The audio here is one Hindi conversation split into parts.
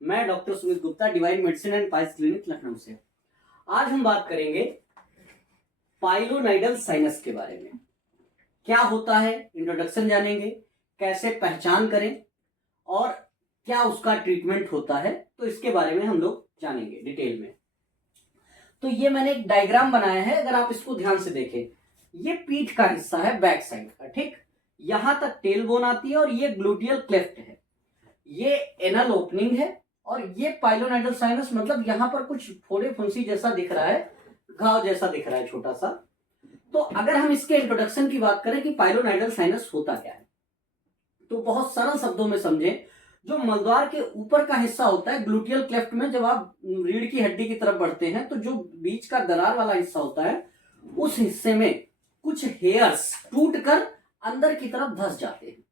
मैं doctor Sumit Gupta, divine medicine and piles clinic Lucknow से। आज हम बात करेंगे पाइलोनाइडल साइनस के बारे में। क्या होता है, इंट्रोडक्शन जानेंगे, कैसे पहचान करें और क्या उसका ट्रीटमेंट होता है, तो इसके बारे में हम लोग जानेंगे डिटेल में। तो ये मैंने एक डायग्राम बनाया है, अगर आप इसको ध्यान से देखें, ये पीठ का हिस्सा है बैक साइड का, ठीक। यहां तक टेल बोन आती है और ये ग्लूटियल क्लेफ्ट है, ये एनल ओपनिंग है और ये पाइलोनाइडल साइनस, मतलब यहां पर कुछ फोड़े फुंसी जैसा दिख रहा है, घाव जैसा दिख रहा है छोटा सा। तो अगर हम इसके इंट्रोडक्शन की बात करें कि पाइलोनाइडल साइनस होता क्या है, तो बहुत सरल शब्दों में समझें, जो मलद्वार के ऊपर का हिस्सा होता है ग्लूटियल क्लेफ्ट में, जब आप रीढ़ की हड्डी की तरफ बढ़ते हैं तो जो बीच का दरार वाला हिस्सा होता है, उस हिस्से में कुछ हेयर्स टूटकर अंदर की तरफ धंस जाते हैं।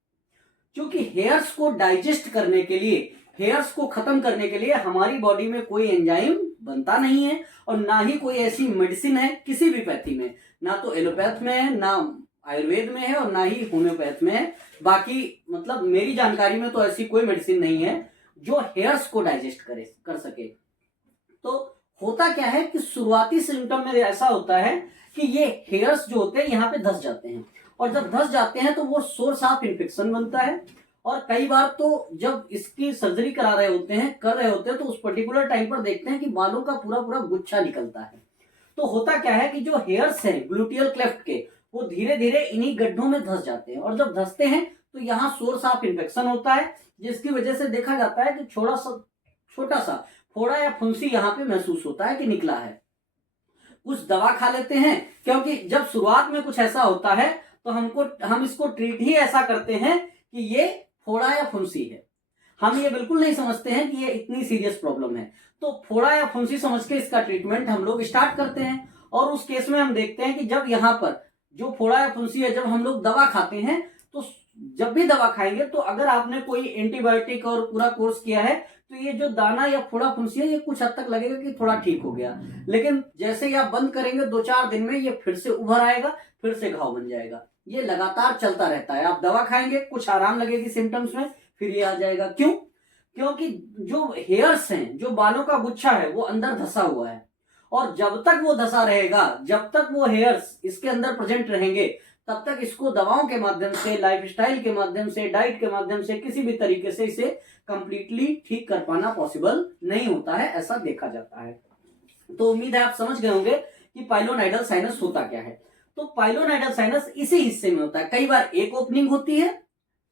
क्योंकि हेयर्स को डाइजेस्ट करने के लिए, हेयर्स को खत्म करने के लिए हमारी बॉडी में कोई एंजाइम बनता नहीं है और ना ही कोई ऐसी मेडिसिन है किसी भी पैथी में, ना तो एलोपैथ में है, ना आयुर्वेद में है और ना ही होम्योपैथ में है। बाकी मतलब मेरी जानकारी में तो ऐसी कोई मेडिसिन नहीं है जो हेयर्स को डाइजेस्ट कर सके। तो होता क्या है कि शुरुआती सिम्टम में ऐसा होता है कि ये हेयर्स जो होते हैं यहाँ पे धंस जाते हैं, और जब धंस जाते हैं तो वो सोर्स ऑफ इन्फेक्शन बनता है। और कई बार तो जब इसकी सर्जरी कर रहे होते हैं तो उस पर्टिकुलर टाइम पर देखते हैं कि बालों का पूरा पूरा गुच्छा निकलता है। तो होता क्या है कि जो हेयर्स हैं ग्लूटियल क्लेफ्ट के, वो धीरे धीरे इन्हीं गड्ढों में धंस जाते हैं, और जब धंसते हैं तो यहाँ सोर्स ऑफ इन्फेक्शन होता है, जिसकी वजह से देखा जाता है कि छोटा सा फोड़ा या फुंसी यहाँ पे महसूस होता है कि निकला है। कुछ दवा खा लेते हैं, क्योंकि जब शुरुआत में कुछ ऐसा होता है तो हम इसको ट्रीट ही ऐसा करते हैं कि ये फोड़ा या फुंसी है। हम ये बिल्कुल नहीं समझते हैं कि ये इतनी सीरियस प्रॉब्लम है। तो फोड़ा या फुंसी समझ के इसका ट्रीटमेंट हम लोग स्टार्ट करते हैं, और उस केस में हम देखते हैं कि जब यहाँ पर जो फोड़ा या फुंसी है, जब हम लोग दवा खाते हैं, तो जब भी दवा खाएंगे तो अगर आपने कोई एंटीबायोटिक और पूरा कोर्स किया है तो ये जो दाना या फोड़ा फुंसी है, ये कुछ हद तक लगेगा कि थोड़ा ठीक हो गया, लेकिन जैसे ही आप बंद करेंगे 2-4 दिन में ये फिर से उभर आएगा, फिर से घाव बन जाएगा। ये लगातार चलता रहता है। आप दवा खाएंगे, कुछ आराम लगेगी सिम्टम्स में, फिर ये आ जाएगा। क्यों? क्योंकि जो हेयर्स हैं, जो बालों का गुच्छा है, वो अंदर धसा हुआ है, और जब तक वो धसा रहेगा, जब तक वो हेयर्स इसके अंदर प्रेजेंट रहेंगे, तब तक इसको दवाओं के माध्यम से, लाइफस्टाइल के माध्यम से, डाइट के माध्यम से, किसी भी तरीके से इसे कंप्लीटली ठीक कर पाना पॉसिबल नहीं होता है, ऐसा देखा जाता है। तो उम्मीद है आप समझ गए होंगे कि पाइलोनाइडल साइनस होता क्या है। तो पाइलोनाइडल साइनस इसी हिस्से में होता है। कई बार एक ओपनिंग होती है,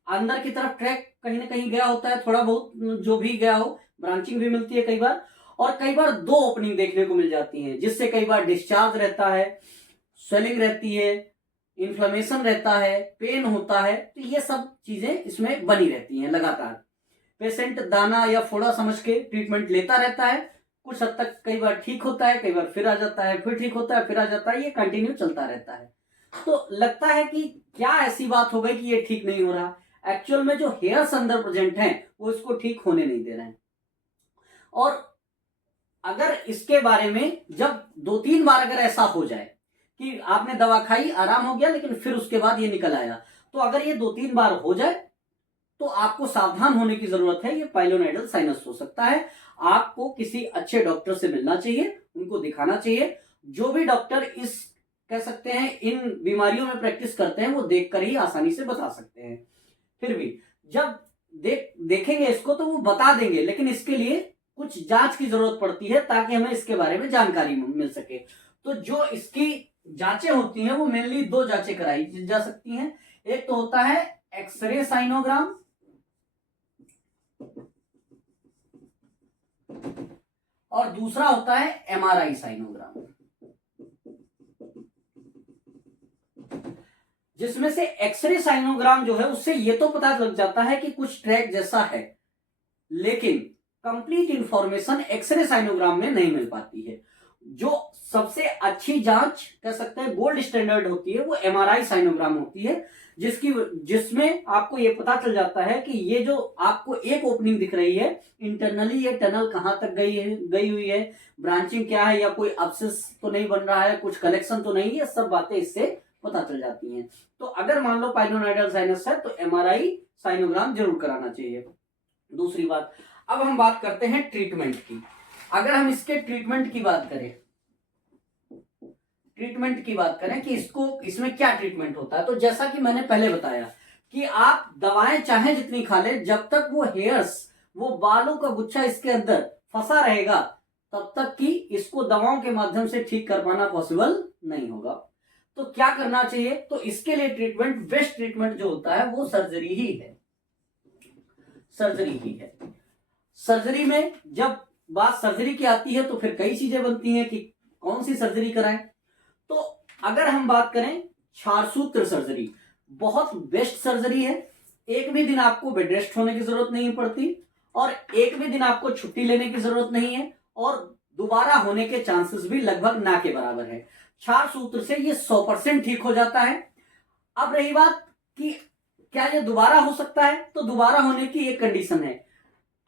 अंदर की तरफ ट्रैक कहीं ना कहीं गया होता है, थोड़ा बहुत जो भी गया हो, ब्रांचिंग भी मिलती है कई बार, और कई बार 2 ओपनिंग देखने को मिल जाती हैं, जिससे कई बार डिस्चार्ज रहता है, स्वेलिंग रहती है, इन्फ्लेमेशन रहता है, पेन होता है। तो ये सब चीजें इसमें बनी रहती हैं लगातार। पेशेंट दाना या फोड़ा समझ के ट्रीटमेंट लेता रहता है, कुछ हद तक कई बार ठीक होता है, कई बार फिर आ जाता है, फिर ठीक होता है, फिर आ जाता है, ये कंटिन्यू चलता रहता है। तो लगता है कि क्या ऐसी बात हो गई कि ये ठीक नहीं हो रहा। एक्चुअल में जो हेयर्स अंदर प्रेजेंट हैं, वो इसको ठीक होने नहीं दे रहे हैं। और अगर इसके बारे में जब 2-3 बार अगर ऐसा हो जाए कि आपने दवा खाई, आराम हो गया, लेकिन फिर उसके बाद ये निकल आया, तो अगर ये 2-3 बार हो जाए तो आपको सावधान होने की जरूरत है। ये पाइलोनाइडल साइनस हो सकता है। आपको किसी अच्छे डॉक्टर से मिलना चाहिए, उनको दिखाना चाहिए। जो भी डॉक्टर इस कह सकते हैं इन बीमारियों में प्रैक्टिस करते हैं, वो देखकर ही आसानी से बता सकते हैं। फिर भी जब देखेंगे इसको तो वो बता देंगे, लेकिन इसके लिए कुछ जांच की जरूरत पड़ती है ताकि हमें इसके बारे में जानकारी मिल सके। तो जो इसकी जांचें होती हैं, वो मेनली 2 जांचें कराई जा सकती हैं। एक तो होता है एक्सरे साइनोग्राम, और दूसरा होता है एमआरआई साइनोग्राम, जिसमें से एक्सरे साइनोग्राम जो है, उससे ये तो पता लग जाता है कि कुछ ट्रैक जैसा है, लेकिन कंप्लीट इंफॉर्मेशन एक्सरे साइनोग्राम में नहीं मिल पाती है। जो सबसे अच्छी जांच कह सकते हैं, गोल्ड स्टैंडर्ड होती है, वो एमआरआई साइनोग्राम होती है, जिसमें आपको ये पता चल जाता है कि ये जो आपको एक ओपनिंग दिख रही है, इंटरनली ये टनल कहां तक गई हुई है, ब्रांचिंग क्या है, या कोई अब्सेस तो नहीं बन रहा है, कुछ कलेक्शन तो नहीं, ये सब बातें इससे पता चल जाती हैं। तो अगर मान लो पाइलोनाइडल साइनस है तो एमआरआई साइनोग्राम जरूर कराना चाहिए। दूसरी बात, अब हम बात करते हैं ट्रीटमेंट की। अगर हम इसके ट्रीटमेंट की बात करें कि इसमें क्या ट्रीटमेंट होता है, तो जैसा कि मैंने पहले बताया कि आप दवाएं चाहे जितनी खा ले, जब तक वो हेयर्स, वो बालों का गुच्छा इसके अंदर फंसा रहेगा, तब तक कि इसको दवाओं के माध्यम से ठीक कर पाना पॉसिबल नहीं होगा। तो क्या करना चाहिए? तो इसके लिए ट्रीटमेंट, बेस्ट ट्रीटमेंट जो होता है वो सर्जरी ही है। सर्जरी में जब बात सर्जरी की आती है तो फिर कई चीजें बनती हैं कि कौन सी सर्जरी कराएं। तो अगर हम बात करें, क्षारसूत्र सर्जरी बहुत बेस्ट सर्जरी है। एक भी दिन आपको बेड रेस्ट होने की जरूरत नहीं पड़ती और एक भी दिन आपको छुट्टी लेने की जरूरत नहीं है और दोबारा होने के चांसेस भी लगभग ना के बराबर है। क्षारसूत्र से ये 100% ठीक हो जाता है। अब रही बात कि क्या ये दोबारा हो सकता है, तो दोबारा होने की एक कंडीशन है,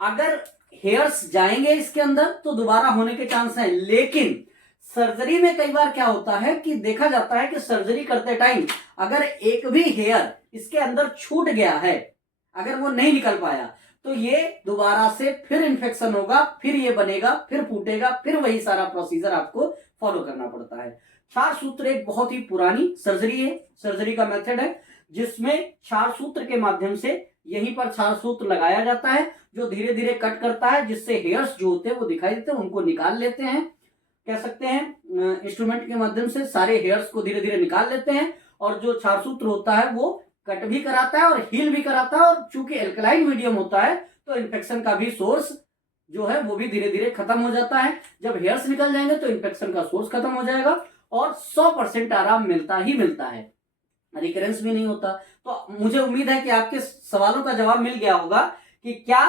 अगर हेयर्स जाएंगे इसके अंदर तो दोबारा होने के चांस हैं। लेकिन सर्जरी में कई बार क्या होता है कि देखा जाता है कि सर्जरी करते टाइम अगर एक भी हेयर इसके अंदर छूट गया है, अगर वो नहीं निकल पाया, तो ये दोबारा से फिर इन्फेक्शन होगा, फिर ये बनेगा, फिर फूटेगा, फिर वही सारा प्रोसीजर आपको फॉलो करना पड़ता है। क्षारसूत्र एक बहुत ही पुरानी सर्जरी है, सर्जरी का मेथड है, जिसमें क्षारसूत्र के माध्यम से यहीं पर क्षारसूत्र लगाया जाता है, जो धीरे धीरे कट करता है, जिससे हेयर्स जो होते हैं वो दिखाई देते हैं, उनको निकाल लेते हैं। कह सकते हैं इंस्ट्रूमेंट के माध्यम से सारे हेयर्स को धीरे धीरे निकाल लेते हैं और जो क्षारसूत्र होता है वो कट भी कराता है और हील भी कराता है। और चूंकि एल्कलाइन मीडियम होता है तो इन्फेक्शन का भी सोर्स जो है वो भी धीरे धीरे खत्म हो जाता है। जब हेयर्स निकल जाएंगे तो इन्फेक्शन का सोर्स खत्म हो जाएगा और 100% आराम मिलता ही मिलता है, रिकरेंस भी नहीं होता। तो मुझे उम्मीद है कि आपके सवालों का जवाब मिल गया होगा कि क्या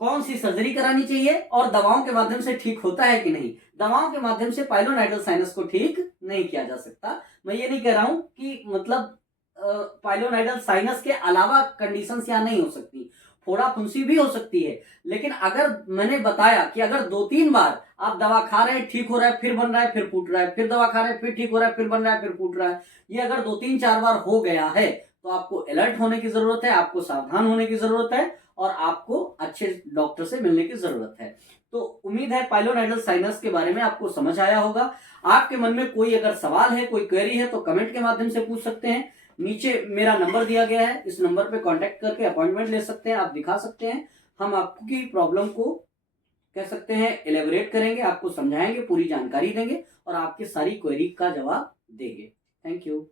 कौन सी सर्जरी करानी चाहिए और दवाओं के माध्यम से ठीक होता है कि नहीं। दवाओं के माध्यम से पाइलोनाइडल साइनस को ठीक नहीं किया जा सकता। मैं ये नहीं कह रहा हूं कि मतलब पाइलोनाइडल साइनस के अलावा कंडीशंस यहां नहीं हो सकती, फोड़ा फुंसी भी हो सकती है। लेकिन अगर मैंने बताया कि अगर 2-3 बार आप दवा खा रहे हैं, ठीक हो रहा है, फिर बन रहा है, फिर फूट रहा है, फिर दवा खा रहे हैं, फिर ठीक हो रहा है, फिर बन रहा है, फिर फूट रहा है, ये अगर 2-3-4 बार हो गया है तो आपको अलर्ट होने की जरूरत है, आपको सावधान होने की जरूरत है और आपको अच्छे डॉक्टर से मिलने की जरूरत है। तो उम्मीद है पाइलोनाइडल साइनस के बारे में आपको समझ आया होगा। आपके मन में कोई अगर सवाल है, कोई क्वेरी है तो कमेंट के माध्यम से पूछ सकते हैं। नीचे मेरा नंबर दिया गया है, इस नंबर पे कांटेक्ट करके अपॉइंटमेंट ले सकते हैं, आप दिखा सकते हैं। हम आपकी प्रॉब्लम को कह सकते हैं एलेबोरेट करेंगे, आपको समझाएंगे, पूरी जानकारी देंगे और आपकी सारी क्वेरी का जवाब देंगे। Thank you.